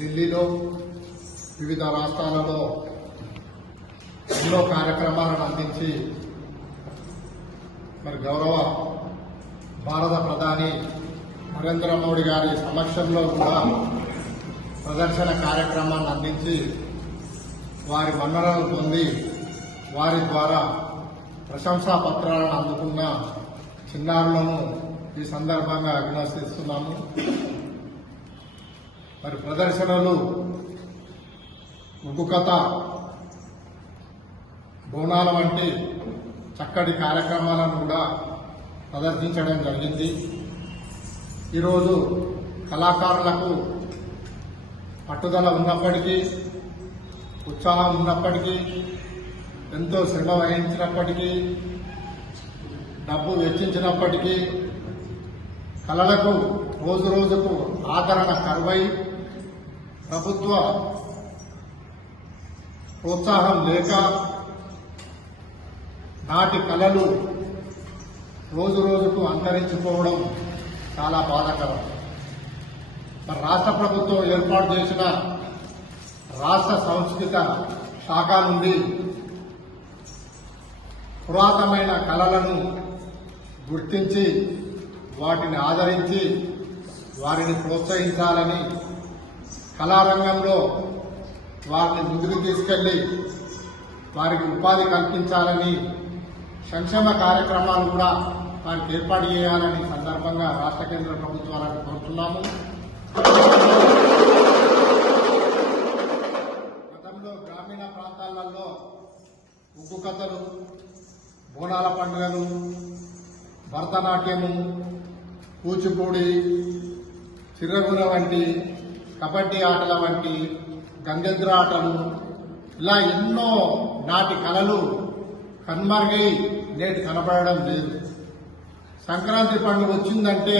ఢిల్లీలో వివిధ రాష్ట్రాలలో ఎన్నో కార్యక్రమాలను అందించి మరి గౌరవ భారత ప్రధాని నరేంద్ర మోడీ గారి సమక్షంలో కూడా ప్రదర్శన కార్యక్రమాన్ని అందించి వారి మన్ననలు పొంది వారి ద్వారా ప్రశంసా పత్రాలను అందుకున్న చిన్నారులను ఈ సందర్భంగా అభినందిస్తున్నాము. మరి ప్రదర్శనలు ఉగ్గు కథ బోనాల వంటి చక్కటి కార్యక్రమాలను కూడా ప్రదర్శించడం జరిగింది. ఈరోజు కళాకారులకు పట్టుదల ఉన్నప్పటికీ ఉత్సాహం ఉన్నప్పటికీ ఎంతో శ్రమ వహించినప్పటికీ డబ్బు వెచ్చించినప్పటికీ కళలకు రోజు రోజుకు ఆదరణ కరువై ప్రభుత్వ ప్రోత్సాహం లేక నాటి కళలు రోజు రోజుకు అంతరించిపోవడం చాలా బాధాకరం. మరి రాష్ట్ర ప్రభుత్వం ఏర్పాటు చేసిన రాష్ట్ర సంస్కృత శాఖ నుండి పురాతనమైన కళలను గుర్తించి వాటిని ఆదరించి వారిని ప్రోత్సహించాలని కళారంగంలో వారిని ముందుకు తీసుకెళ్ళి వారికి ఉపాధి కల్పించాలని సంక్షేమ కార్యక్రమాలు కూడా వారికి ఏర్పాటు చేయాలని సందర్భంగా రాష్ట్ర కేంద్ర ప్రభుత్వాలను కోరుతున్నాము. గతంలో గ్రామీణ ప్రాంతాలలో ఉగ్గు కథలు బోనాల పండుగలు భరతనాట్యము కూచిపూడి చిర్రగుర వంటి కబడ్డీ ఆటల వంటి గంగెద్ర ఆటలు ఇలా ఎన్నో నాటి కళలు కన్మరుగై నేటి కనబడడం లేదు. సంక్రాంతి పండుగ వచ్చిందంటే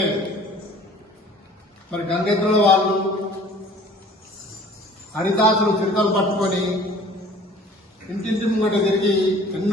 మరి గంగెద్దుల వాళ్ళు హరిదాసులు చిరుతలు పట్టుకొని ఇంటింటి ముంగట తిరిగి ఎన్నో